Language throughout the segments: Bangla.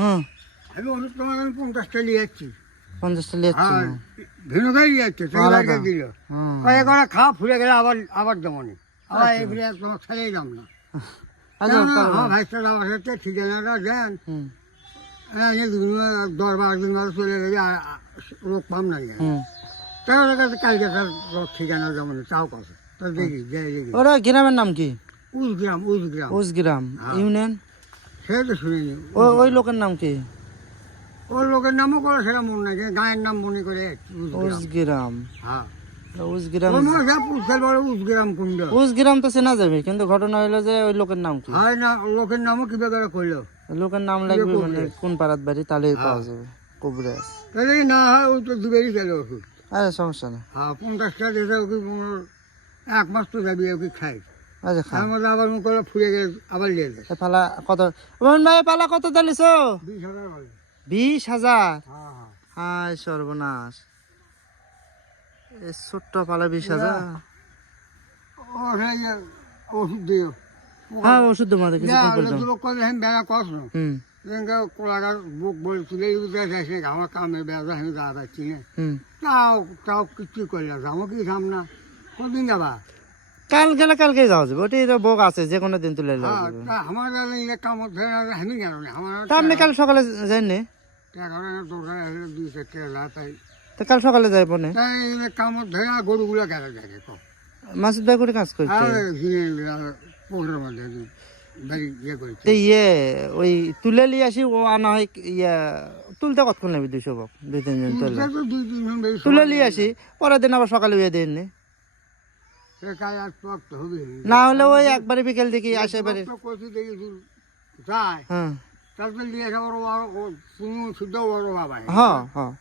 হুম আমি ওষুধ তোমার আমি 50টা নিয়ে যাচ্ছি। 50টা লিয়াচ্ছি ভিন্ন গাড়ি যাচ্ছে দিল কয়েক ওরা খাওয়া ফুলে গেলে আবার জমানি আবার এগুলো তোমার ছেড়েই দাম না। আমার ভাইসটা আমার সাথে ঠিকানাটা দেন, 10-12 দিন বাদে চলে গেলে লোক পাম না। তার কাছে কালকে তার ঠিকানা যেমন তাও কথা তা দেখি দেখি। ওরা গ্রামের নাম কি? উজগ্রাম। উজগ্রাম ইউনিয়ন। সে তো শুনিনি। ওই লোকের নাম কি? ওর লোকের নামও করে সেটা মনে নাই, গায়ের নাম মনে করে উজগ্রাম। হ্যাঁ উজগ্রাম। কুণ্ড উজগ্রাম তো চেনা যাবে, কিন্তু ঘটনা হলো যে ওই লোকের নাম কি? হয় না, লোকের নামও কি বেকার করলো। লোকের নাম লাগবে মানে কোন পাড়াত বাড়ি, তাহলেই পাওয়া যাবে। কবিরাজ তাহলে না হয় ওই তো দুবেরই গেল ওষুধ। আরে সমস্যা নেই। 50টা দিয়েছে ওকে, 1 মাস তো যাবি ওকে খাই। আচ্ছা তার মধ্যে আবার মুখ করে ফুলে গেলে আবার নিয়ে যায়। পালা কত ভাই, পালা কত দিলিস? 20,000 বলে। 20,000? হ্যাঁ হায় সর্বনাশ, এই ছোট্ট পালা 20,000। ওষুধ দিও। হ্যাঁ ওষুধ দেবো কিছু বেড়া কষ্ট কোলাগার বুক বলে তুলে আমার কামের বেড়া আমি যা পাচ্ছি না। তাও কিছু করলে যাবো কি যাম না। কদিন যাবা? কালকে যাওয়া যাবে, ওটাই তো বোক আছে, যে কোনো দিন তুলে আমার কামত ধরে আমি গেল না। আমার আপনি কাল সকালে যাইনি? 2-4 তাই তো কাল সকালে যাইব না? কামত ধরে গরুগুলো গেলে দেখে মাসুদ ভাই করে কাজ করছে পুকুরের মধ্যে ইয়ে ওই তুলে নিয়ে আসি, ও আনা হয় ইয়া তুলতে কতক্ষণ লাগবে? 200 বক 2-3 দিন তুলে নিয়ে আসি, পরের দিন আবার সকালে উয়ে দিন না হলে ওই একবারে বিকেল দিকে আসে বাড়ি। হ্যাঁ হ্যাঁ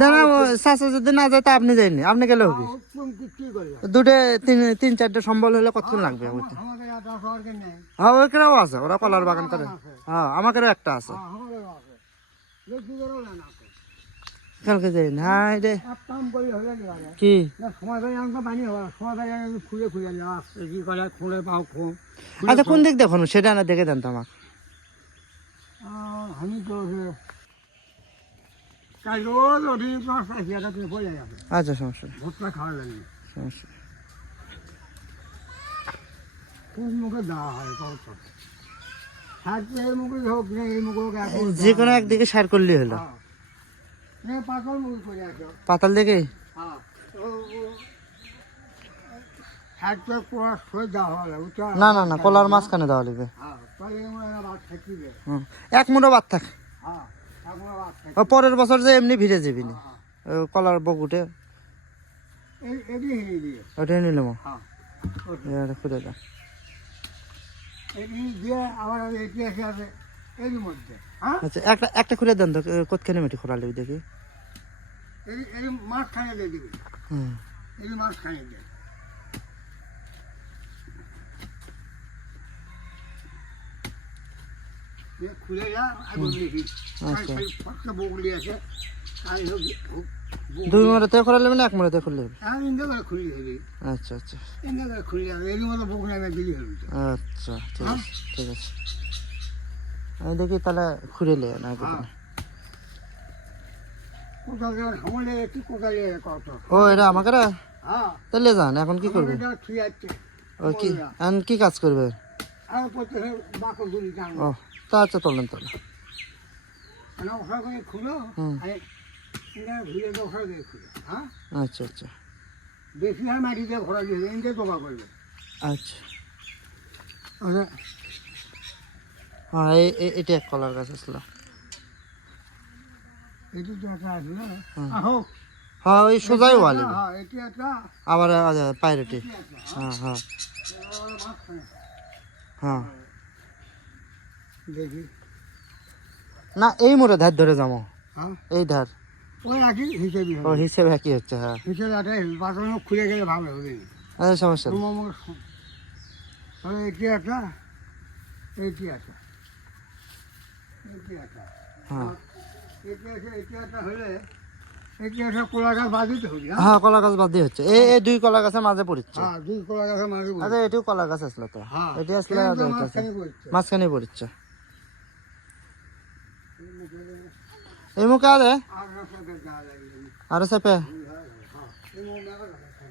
দাদা চাষা যদি না যায় তা আপনি যাইনি, আপনি গেলে হবে। 2-3-4টা সম্বল হলে কতক্ষণ লাগবে? হ্যাঁ ওইখানেও আছে, ওরা কলার বাগান করে। হ্যাঁ আমাকেও একটা আছে। কালকে যাই না রে কি আচ্ছা কোন দিক দেখুন সেটা না দেখে দেন তো আমাকে। আমি তো আচ্ছা সমস্যা ভোটটা খাওয়া লাগে, সমস্যা খুব মুখে দেওয়া হয় এই মুখে হোক না এই মুখে হোক, যে কোনো একদিকে সার করলেই হলো। পাতল মুখ করে আসো পাতাল দেখে না না না কলার মাঝখানে দেওয়া লাগবে। 1 মুঠো ভাত থাক, পরের বছর যে এমনি ভিড়ে যাবি না কলার বকুটে ওটাই নিলাম খুলে দাও। আচ্ছা একটা খুলে দেন তো, কতখানি মাটি খোলা লাগবে দেখি। মাঝখানে দিয়ে দিবি, মাঝখানে দিয়ে খুলে যা। বগলি আছে 2 মুঠোতে খোলা লাগবে না 1 মুঠোতে খুললে? খুলি হবে। আচ্ছা আচ্ছা খুলে যাবে, এর মতো বগলি আমি দিলি হবে। আচ্ছা ঠিক আছে আমি দেখি তাহলে খুলে লে না। ও এটা আমাকে তাহলে যান, এখন কি করবে? ও কি এখন কি কাজ করবে? ও তা আচ্ছা তোলেন তাহলে। আচ্ছা আচ্ছা বেশি হয় মাটি দিয়ে ঘোরা দিয়ে এনতে দোকা করবে। আচ্ছা হ্যাঁ এটা এক কলার গাছ আসলো। হ্যাঁ ওই সোজাই ওয়ালে আবার পায়রেটে। হ্যাঁ হ্যাঁ হ্যাঁ দেখি না এই মোড়ে ধার ধরে যাবো, এই ধার ওই একই হিসেবে হিসেবে একই হচ্ছে। হ্যাঁ হিসেবে খুলে গেলে ভালো হবে। আচ্ছা সমস্যা এটি একটা এইটি আছে এটি একটা হ্যাঁ এটি আছে এটি একটা হলে এটা একটা কলা গাছ বাঁধিতে হবে, হ্যাঁ? হ্যাঁ কলা গাছ বাদ দিয়ে হচ্ছে এই দুই কলা গাছের মাঝে পড়ছে। হ্যাঁ, দুই কলা গাছের মাঝে বসে। আচ্ছা এটিও কলা গাছ আসলো তো, হ্যাঁ, এটি আসলে এটা তো দরকার আছে। মাঝখানে বসছে। মাঝখানে পড়ছে এই মুখে আরে আর রাস্তাতে যাওয়া লাগবে। আরো চাপে হ্যাঁ, এই মোড় মেলা গাছ আছে।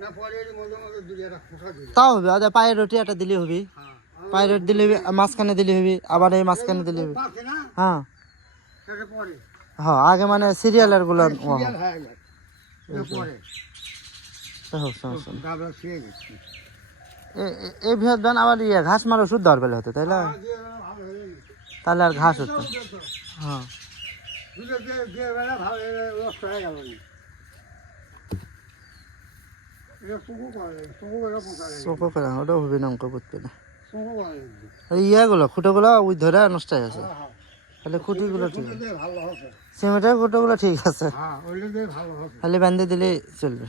না, পরে এর মধ্যে মধ্যে দুই একটা খোসা দিলে। তাও হবে। আচ্ছা পায়ের রুটি একটা দিলে হবে, হ্যাঁ, পায়ের রুটি দিলে হবে, মাঝখানে দিলে হবে, আবার এই মাঝখানে দিলে হবে। পাশে না, হ্যাঁ সেটা পরে। হ্যাঁ আগে মানে সিরিয়ালের গুলো সিরিয়াল হয়ে গেছে। এটা পরে। সমস্যা নেই। গাবলা খেয়ে গেছি। এই বৃহৎ ধান আবার ইয়ে ঘাস মারা শুদ্ধ আর পেলে হতো তাই না? দিয়ে বেলা ভালো হয়ে গেছে। তাহলে আর ঘাস হতো। হ্যাঁ দুটো দিয়ে বেলা ভালো হয়ে নষ্ট হয়ে গেল না। এটা পুকু করে, পুকু করে পোকারে। চোখও করে ওটাও হবে না, অঙ্ক বুঝবে না। পুকু করে। ওই ইয়াগুলো খুঁটোগুলো ওই ধরে নষ্ট হয়ে গেছে, হ্যাঁ, হ্যাঁ। তাহলে খুঁটিগুলো ঠিক ওইটা দিয়ে ভালো হবে। সিমেন্টের খুঁটোগুলো ঠিক আছে, হ্যাঁ, ওইটা দিয়ে ভালো হবে। খালি বেঁধে দিলে চলবে।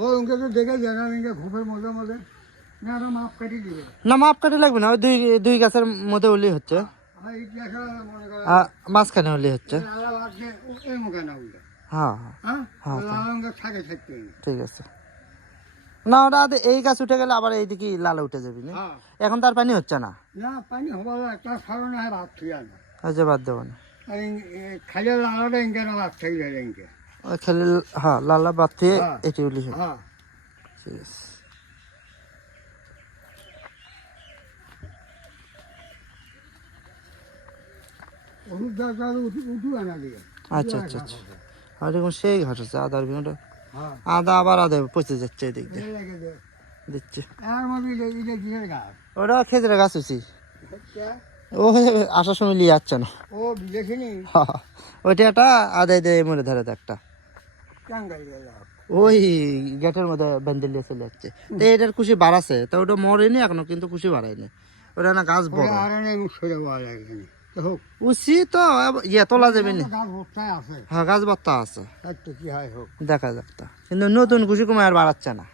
ও উনকে তো দেখে জানা নিকে ঘুপের মধ্যে মধ্যে না আরো মাপ কাটি দিবে। না মাপ কাটে লাগবে না, ওই দুই দুই গাছের মধ্যে উলি হচ্ছে, আমার ইতিহাসে মনে করে মাঝখানে উলি হচ্ছে। লালা বাদে এর মুখে না উঠে। হ্যাঁ হ্যাঁ, হ্যাঁ, লালা উনকে থাকে থাকতে। ঠিক আছে। না ওটা এই গাছ উঠে গেলে আবার এইদিকে লাল উঠে যাবি না, হ্যাঁ, এখন তার পানি হচ্ছে না, না পানি হবার একটা কারণে হয় ভাত থুই না। ওই যে বাদ দেবো না, খালি লালাটা ইনকে না ভাত থাকি যায় ইনকে। ওই খেলে হ্যাঁ লাল্লা বাদ দিয়ে হ্যাঁ। এটি উলি হবে। হ্যাঁ, ঠিক আছে। ওষুধ দরকার উঠু আনা দিয়ে। আচ্ছা আচ্ছা আচ্ছা, আর দেখুন সেই ঘাস আছে আদার ভিতরে, হ্যাঁ, আদা আবার আদা পচে যাচ্ছে এদিক দিয়ে এই লেগে দে। দিচ্ছে। এর মধ্যে এটা কিসের গাছ? ওটা খেজুরের গাছ হয়েছি, হচ্ছে, ও আসার সময় নিয়ে যাচ্ছে না। ও বিদেশিনি ওইটা একটা আদায় দিয়ে মরে ধরে একটা টাঙ্গাই গেল। ওই গেটের মধ্যে বেঁধে নিয়ে চলে যাচ্ছে। তো এটার খুশি বাড়াছে, তা ওটা মরেনি এখনো, কিন্তু খুশি বাড়ায়নি, ওটা না গাছ বড় আর নেই মুখ সরে বলা লাগে না। তো হোক, উচি তো ইয়ে তোলা যাবে না। গাছ ভর্তায় আছে। হ্যাঁ গাছ বাত্তা আছে, একটু কি হয় হোক। দেখা যাক তা, কিন্তু নতুন খুশি কমে আর বাড়াচ্ছে না।